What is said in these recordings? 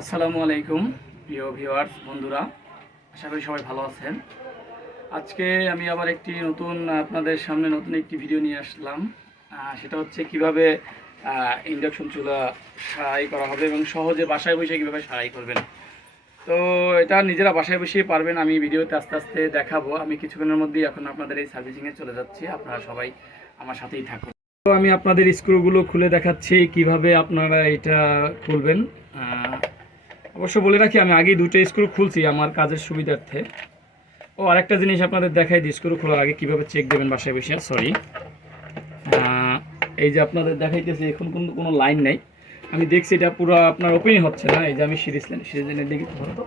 আসসালামু আলাইকুম, প্রিয় ভিউয়ার্স, বন্ধুরা। আশা করি সবাই ভালো আছেন। আজকে আমি আবার একটি নতুন, আপনাদের সামনে নতুন একটি ভিডিও নিয়ে আসলাম। সেটা হচ্ছে কীভাবে ইন্ডাকশন চুলা সারাই করা হবে এবং সহজে বাসায় বসে কীভাবে সারাই করবেন। তো এটা নিজেরা বাসায় বসেই পারবেন, আমি ভিডিওতে আস্তে আস্তে দেখাবো। আমি কিছুক্ষণের মধ্যেই এখন আপনাদের এই সার্ভিসিংয়ে চলে যাচ্ছি। আপনারা সবাই আমার সাথেই থাকুন। তো আমি আপনাদের স্ক্রুগুলো খুলে দেখাচ্ছি কীভাবে আপনারা এটা খুলবেন। অবশ্য বলে রাখি, আমি আগেই দুটো স্ক্রু খুলছি আমার কাজের সুবিধার্থে। ও, আরেকটা জিনিস আপনাদের দেখাই দিই, স্ক্রু খোলার আগে কীভাবে চেক দেবেন বাসায় বসে সরি এই যে আপনাদের দেখাইতেছি, এখন কিন্তু কোনো লাইন নাই। আমি দেখছি এটা পুরো আপনার ওপেনই হচ্ছে না, এই যে আমি সিরিজ লাইন সিরিজ তো।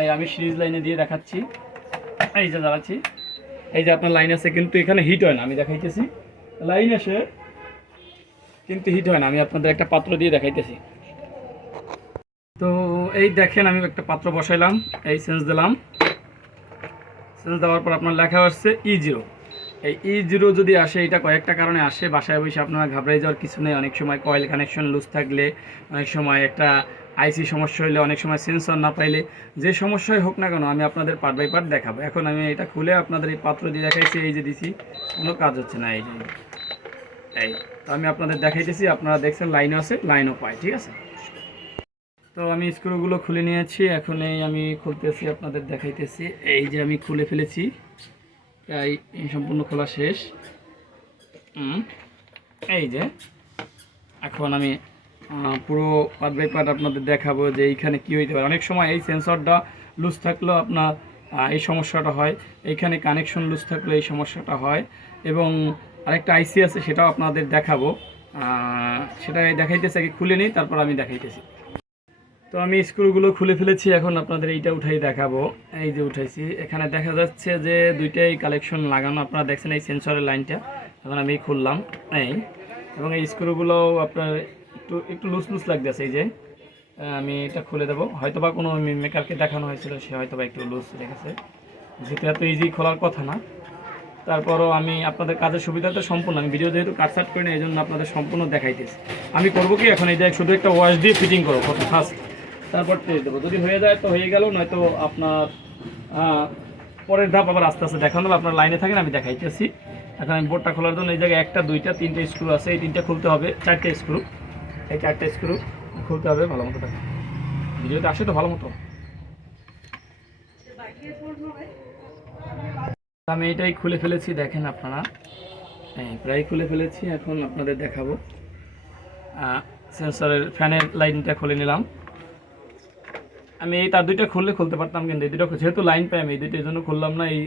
এই আমি সিরিজ লাইনে দিয়ে দেখাচ্ছি, এই যে দাঁড়াচ্ছি এই যে আপনার লাইন আছে, কিন্তু এখানে হিট হয় না, আমি দেখাইতেছি। লাইন আসে কিন্তু হিট হয় না, আমি আপনাদের একটা পাত্র দিয়ে দেখাইতেছি। তো এই দেখেন আমি একটা পাত্র বসাইলাম, এই সেন্স দিলাম। সেন্স দেওয়ার পর আপনার লেখা আসছে ই জিরো এই ই জিরো যদি আসে, এটা কয়েকটা কারণে আসে। বাসায় বসে আপনারা ঘাবড়াই যাওয়ার কিছু নেই। অনেক সময় কয়েল কানেকশন লুজ থাকলে, অনেক সময় একটা আইসি সমস্যা হইলে, অনেক সময় সেন্সর না পাইলে, যে সমস্যাই হোক না কেন আমি আপনাদের পার্ট বাই পার্ট দেখাবো। এখন আমি এটা খুলে আপনাদের এই পাত্র দিয়ে দেখাইছি, এই যে দিছি, কোনো কাজ হচ্ছে না, এই যে এই, তো আমি আপনাদের দেখাইতেছি, আপনারা দেখছেন লাইনও আছে, লাইনও পায়, ঠিক আছে? তো আমি স্ক্রুগুলো খুলে নিয়েছি, এখন এই আমি খুলতেছি, আপনাদের দেখাইতেছি। এই যে আমি খুলে ফেলেছি, প্রায় সম্পূর্ণ খোলা শেষ। এই যে, এখন আমি পুরো পার্ট বাই পার্ট আপনাদের দেখাবো যে এইখানে কি হইতে পারে। অনেক সময় এই সেন্সরটা লুজ থাকলেও আপনার এই সমস্যাটা হয়। এইখানে কানেকশন লুজ থাকলে এই সমস্যাটা হয়। এবং আরেকটা আইসি আছে, সেটাও আপনাদের দেখাবো। সেটা দেখাইতেছি আগে, খুলে নিই, তারপর আমি দেখাইতেছি। তো আমি স্ক্রুগুলো খুলে ফেলেছি, এখন আপনাদের এইটা উঠাই দেখাবো। এই যে উঠাইছি, এখানে দেখা যাচ্ছে যে দুইটাই কালেকশন লাগানো, আপনারা দেখছেন এই সেন্সরের লাইনটা, এখন আমি খুললাম, এই। এবং এই স্ক্রুগুলো আপনার একটু একটু লুজ লুজ লাগতেছে, এই যে। আমি এটা খুলে দেবো। হয়তো বা কোনো মেকারকে দেখানো হয়েছিল, সে হয়তো বা একটু লুজ রেখেছে। যেহেতু এত ইজি খোলার কথা না। তারপরও আমি আপনাদের কাজের সুবিধাতে সম্পূর্ণ, আমি ভিডিও যেহেতু কাটসাট করি না, এই জন্য আপনাদের সম্পূর্ণ দেখাইতেছি। আমি করব কি এখন? এটা শুধু একটা ওয়াশ দিয়ে ফিটিং করব ফার্স্ট তারপর তেল দেবো। যদি হয়ে যায় তো হয়ে গেল, নয়তো আপনার পরের ধাপ আবার আস্তে আস্তে দেখানো আপনার লাইনে থাকেন, আমি দেখাইতেছি। এখন আমি বোর্ডটা খোলার জন্য এই জায়গায় একটা, দুইটা, তিনটে স্ক্রু আছে। এই তিনটা খুলতে হবে, চারটে স্ক্রু এই চারটে স্ক্রু খুলতে হবে ভালো মতো থাকে ভিডিওতে আসে তো ভালো মতো। আমি এটাই খুলে ফেলেছি, দেখেন আপনারা। হ্যাঁ প্রায় খুলে ফেলেছি, এখন আপনাদের দেখাবো। সেন্সরের ফ্যানের লাইনটা খুলে নিলাম। আমি এই তার দুইটা খুললে খুলতে পারতাম কিন্তু এই দুটো যেহেতু লাইন পাই আমি এই এই জন্য খুললাম না, এই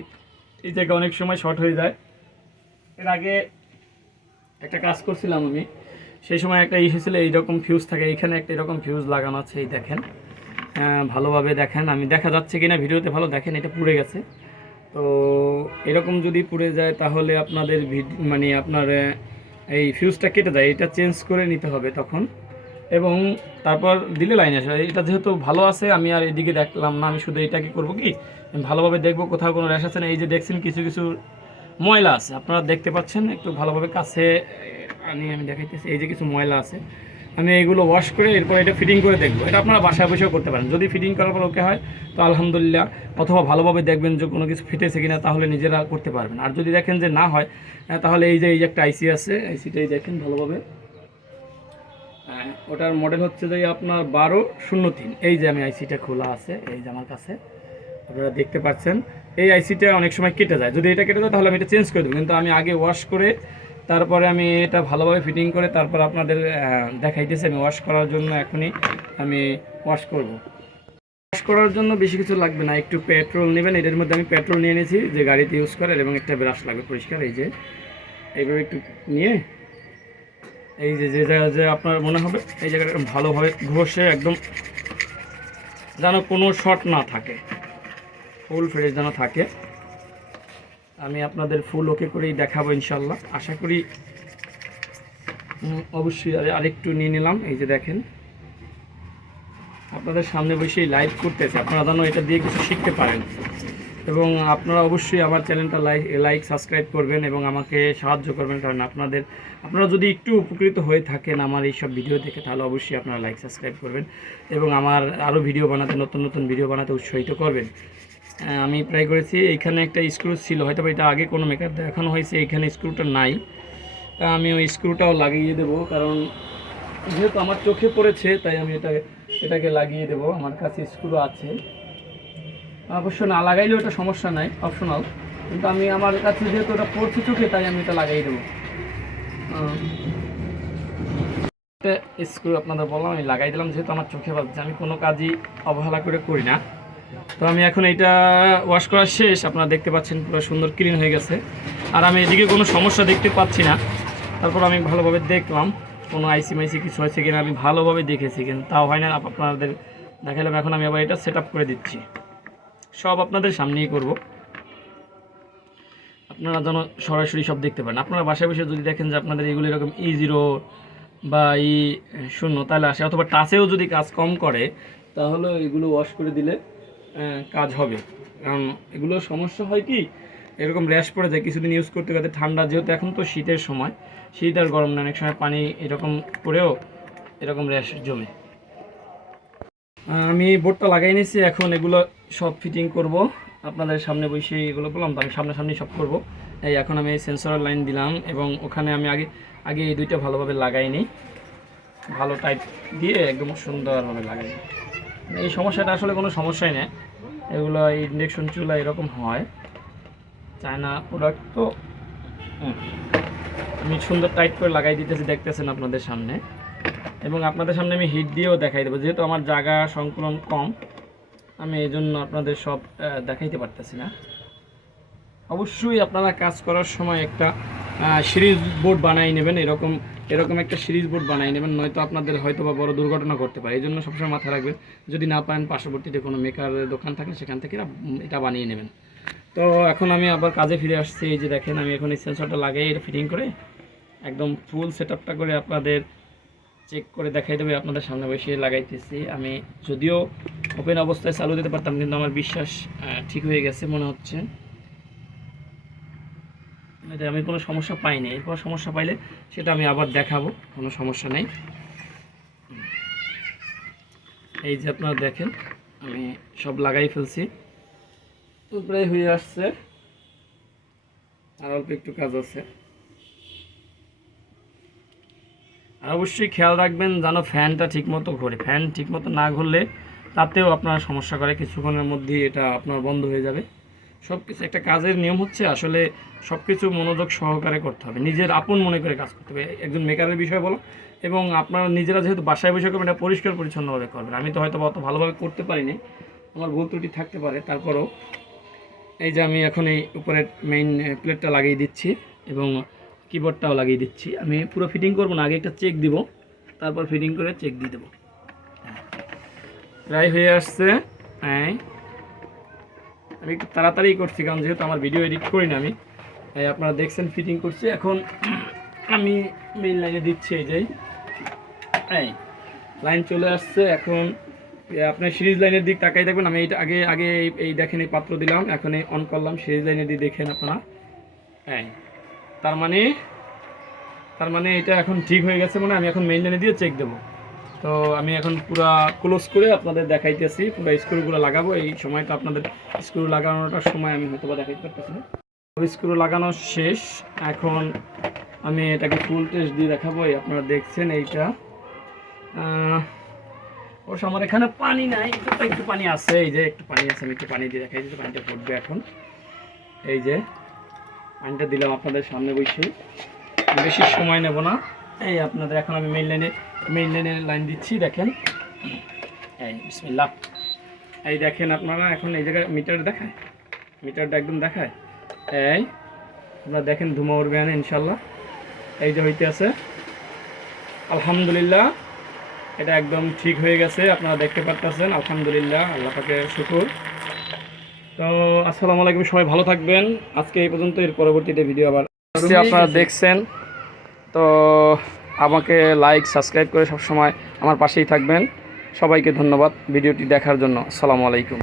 এই জায়গায় অনেক সময় শর্ট হয়ে যায়। এর আগে একটা কাজ করছিলাম আমি, সেই সময় একটা ইস্যু ছিল, এইরকম ফিউজ থাকে এইখানে একটা এরকম ফিউজ লাগানো আছে, এই দেখেন। ভালোভাবে দেখেন, আমি দেখা যাচ্ছে কিনা, ভিডিওতে ভালো দেখেন, এটা পুড়ে গেছে। তো এরকম যদি পুড়ে যায়, তাহলে আপনাদের মানে আপনার এই ফিউজটা কেটে যায়, এটা চেঞ্জ করে নিতে হবে তখন। এবং তারপর দিলে লাইন আসে। এটা যেহেতু ভালো আছে, আমি আর এদিকে দেখলাম না, আমি শুধু এটাকে করব কি? ভালোভাবে দেখব কোথাও কোনো র্যাশ আছে না। এই যে দেখছেন কিছু কিছু ময়লা আছে। আপনারা দেখতে পাচ্ছেন, একটু ভালোভাবে কাছে, আনি, আমি দেখাইতেছি। এই যে কিছু ময়লা আছে। আমি এইগুলো ওয়াশ করে এরপর এটা ফিটিং করে দেখব। এটা আপনারা বাসায় বসেও করতে পারেন। যদি ফিটিং করার পর ওকে হয়, তো আলহামদুলিল্লাহ। অথবা ভালোভাবে দেখবেন যে কোনো কিছু ফিটেছে কিনা, তাহলে নিজেরা করতে পারবেন। আর যদি দেখেন যে না হয় তাহলে এই যে এই যে একটা আইসি আছে আইসিটাই দেখেন ভালোভাবে। ওটার মডেল হচ্ছে যে আপনার বারো শূন্য তিন। এই যে আমি আইসিটা খোলা আছে, এই যে আমার কাছে, আপনারা দেখতে পাচ্ছেন। এই আইসিটা অনেক সময় কেটে যায়। যদি এটা কেটে যায়, তাহলে আমি এটা চেঞ্জ করে দেবো। কিন্তু আমি আগে ওয়াশ করে, তারপরে আমি এটা ভালোভাবে ফিটিং করে, তারপর আপনাদের দেখাইতেছি। আমি ওয়াশ করার জন্য এখনই আমি ওয়াশ করব। ওয়াশ করার জন্য বেশি কিছু লাগবে না। একটু পেট্রোল নেবেন। এটার মধ্যে আমি পেট্রোল নিয়ে নিয়েছি যে গাড়িতে ইউজ করার এবং একটা ব্রাশ লাগবে পরিষ্কার, এই যে। এইভাবে একটু নিয়ে এই যে যে জায়গা যে আপনার মনে হবে, এই জায়গাটা ভালোভাবে ঘষে একদম যেন কোনো শর্ট না থাকে। ফুল ফ্রেশ যেন থাকে। আমি আপনাদের ফুল ওকে করেই দেখাবো ইনশাল্লাহ আশা করি অবশ্যই আর- আরেকটু নিয়ে নিলাম। এই যে দেখেন, আপনাদের সামনে বসেই লাইভ করতেছে। আপনারা যেন এটা দিয়ে কিছু শিখতে পারেন। এবং আপনারা অবশ্যই আমার চ্যানেলটা লাইক লাইক সাবস্ক্রাইব করবেন এবং আমাকে সাহায্য করবেন, কারণ আপনাদের, আপনারা যদি একটু উপকৃত হয়ে থাকেন আমার এই সব ভিডিও দেখে, তাহলে অবশ্যই আপনারা লাইক সাবস্ক্রাইব করবেন এবং আমার আরও ভিডিও বানাতে, নতুন নতুন ভিডিও বানাতে উৎসাহিত করবেন। আমি ট্রাই করেছি, এইখানে একটা স্ক্রু ছিল, হয়তো এটা আগে কোনো মেকার দেখানো হয়েছে, এইখানে স্ক্রুটা নাই। আমি ওই স্ক্রুটাও লাগিয়ে দেবো, কারণ যেহেতু আমার চোখে পড়েছে, তাই আমি এটা, এটাকে লাগিয়ে দেবো, আমার কাছে স্ক্রু আছে। অবশ্য না লাগাইলেও এটা সমস্যা নাই অপশনাল কিন্তু আমি আমার কাছে যেহেতু ওটা পড়ছে চোখে, তাই আমি এটা লাগাই দেবো। স্ক্রু আপনাদের বললাম, আমি লাগাই দিলাম, যেহেতু আমার চোখে বাজছে, আমি কোনো কাজই অবহেলা করে করি না। তো আমি এখন এটা ওয়াশ করা শেষ, আপনারা দেখতে পাচ্ছেন পুরো সুন্দর ক্লিন হয়ে গেছে। আর আমি এদিকে কোনো সমস্যা দেখতে পাচ্ছি না। তারপর আমি ভালোভাবে দেখলাম, কোনো আইসি মাইসি কিছু হয়েছে কিনা, আমি ভালোভাবে দেখেছি, কিন্তু তাও হয় না, আপনাদের দেখালাম, এখন আমি আবার এটা সেট করে দিচ্ছি। সব আপনাদের সামনেই করব। আপনারা যেন সরাসরি সব দেখতে পান আপনারা বাসায় বসে যদি দেখেন যে আপনাদের এগুলো এরকম ই জিরো বা ই শূন্য তাহলে আসে। অথবা টাচেও যদি কাজ কম করে, তাহলে এগুলো ওয়াশ করে দিলে কাজ হবে। কারণ এগুলো সমস্যা হয় কি, এরকম র্যাশ পড়ে যায়। কিছুদিন ইউজ করতে করতে ঠান্ডা, যেহেতু এখন তো শীতের সময়, শীত আর গরম না, অনেক সময় পানি এরকম করেও এরকম র্যাশ জমে। আমি বোর্ডটা লাগাই নিয়েছি। এখন এগুলো সব ফিটিং করব। আপনাদের সামনে বসে এগুলো বললাম তো আমি সামনাসামনি সব করব। এই এখন আমি সেন্সরের লাইন দিলাম এবং ওখানে আমি আগে আগে এই দুইটা ভালোভাবে লাগাই নিই ভালো টাইট দিয়ে একদম সুন্দরভাবে লাগাই নিই। এই সমস্যাটা আসলে কোনো সমস্যাই নেই এগুলো ইন্ডেকশন চুলা এরকম হয়। চায়না প্রোডাক্ট তো। আমি সুন্দর টাইট করে লাগাই দিতেছি, দেখতেছেন আপনাদের সামনে। এবং আপনাদের সামনে আমি হিট দিয়েও দেখাই দেবো। যেহেতু আমার জায়গা সংকলন কম, আমি এই জন্য আপনাদের সব দেখাইতে পারতেছি না। অবশ্যই আপনারা কাজ করার সময় একটা সিরিজ বোর্ড বানাই নেবেন, এরকম এরকম একটা সিরিজ বোর্ড বানাই নেবেন, নয়তো আপনাদের হয়তো বা বড় দুর্ঘটনা করতে পারে। এই জন্য সবসময় মাথায় রাখবেন, যদি না পান পার্শ্ববর্তীতে কোনো মেকারের দোকান থাকে সেখান থেকে এটা বানিয়ে নেবেন। তো এখন আমি আবার কাজে ফিরে আসছি, এই যে দেখেন, আমি এখন এই সেন্সরটা লাগিয়ে এটা ফিটিং করে, একদম ফুল সেট করে আপনাদের চেক করে দেখাই দেবে, আপনাদের সামনে বসে লাগাইতেছি। আমি যদিও ওপেন অবস্থায় চালু দিতে পারতাম, কিন্তু আমার বিশ্বাস ঠিক হয়ে গেছে মনে হচ্ছে। আমি কোনো সমস্যা পাইনি এরপর সমস্যা পাইলে সেটা আমি আবার দেখাবো, কোনো সমস্যা নেই। এই যে আপনারা দেখেন, আমি সব লাগাই ফেলছি। তো প্রায় হয়ে আসছে। আর অল্প একটু কাজ আছে। আর অবশ্যই খেয়াল রাখবেন যেন ফ্যানটা ঠিকমতো ঘোরে। ফ্যান ঠিকমতো না ঘুরলে তাতেও আপনার সমস্যা করে, কিছুক্ষণের মধ্যেই এটা আপনার বন্ধ হয়ে যাবে। সব কিছু একটা কাজের নিয়ম হচ্ছে আসলে সব কিছু মনোযোগ সহকারে করতে হবে। নিজের আপন মনে করে কাজ করতে হবে। একজন মেকারের বিষয় বলো, এবং আপনারা নিজেরা যেহেতু বাসায় বসে করবেন, এটা পরিষ্কার পরিচ্ছন্নভাবে করবেন। আমি তো হয়তো অত ভালোভাবে করতে পারিনি, আমার ভুল ত্রুটি থাকতে পারে। তারপরেও এই যে আমি এখন এই উপরের মেইন প্লেটটা লাগিয়ে দিচ্ছি, এবং কিবোর্ডটাও লাগিয়ে দিচ্ছি। আমি পুরো ফিটিং করব না, আগে একটা চেক দিব, তারপর ফিটিং করে চেক দিয়ে দেবো। প্রায় হয়ে আসছে। হ্যাঁ আমি একটু তাড়াতাড়ি করছি, কারণ যেহেতু আমার ভিডিও এডিট করি না আমি আপনারা দেখছেন ফিটিং করছি। এখন আমি মেইন লাইনে দিচ্ছি এই যে, এই লাইন চলে আসছে। এখন আপনার সিরিজ লাইনের দিক তাকাই দেখবেন আমি এইটা আগে আগে এই- দেখেন এই পাত্র দিলাম এখন অন করলাম। সিরিজ লাইনের দিক দেখেন আপনারা। হ্যাঁ তার মানে তার মানে এটা এখন ঠিক হয়ে গেছে মানে আমি এখন মেইন লাইনে দিয়ে চেক দেবো। তো আমি এখন পুরা ক্লোজ করে আপনাদের দেখাইতেছি, পুরো স্ক্রুগুলো লাগাবো। এই সময়টা আপনাদের স্ক্রু লাগানোটার সময় আমি হয়তো বা দেখাইতে পারতেছি না। স্ক্রু লাগানো শেষ। এখন আমি এটাকে ফুল টেস্ট দিয়ে দেখাবো। আপনারা দেখছেন এইটা। অবশ্য আমার এখানে পানি নাই একটু একটু পানি আছে। এই যে একটু পানি আছে, আমি একটু পানি দিয়ে দেখাই পানিটা ফুটবে এখন। এই যে পানিটা দিলাম আপনাদের সামনে বসে। বেশি সময় নেব না। এই আপনাদের এখন আমি মেইন লাইনে মেইন লাইনে লাইন দিচ্ছি, দেখেন। এই, বিসমিল্লাহ। এই দেখেন আপনারা এখন এই জায়গায় মিটার দেখায়। মিটারটা একদম দেখায়। এই, আপনারা দেখেন ধুমা উঠবে না, ইনশাল্লাহ। এই যে হইতে আছে। আলহামদুলিল্লাহ, এটা একদম ঠিক হয়ে গেছে, আপনারা দেখতে পারতেছেন। আলহামদুলিল্লাহ, আল্লাহ পাকে শুকুর। তো আসসালামু আলাইকুম সবাই ভালো থাকবেন। আজকে এই পর্যন্ত এর পরবর্তীতে ভিডিও আবার আসছে, আপনারা দেখছেন তো আমাকে লাইক সাবস্ক্রাইব করে সব সময় আমার পাশেই থাকবেন। সবাইকে ধন্যবাদ ভিডিওটি দেখার জন্য। আসসালামু আলাইকুম।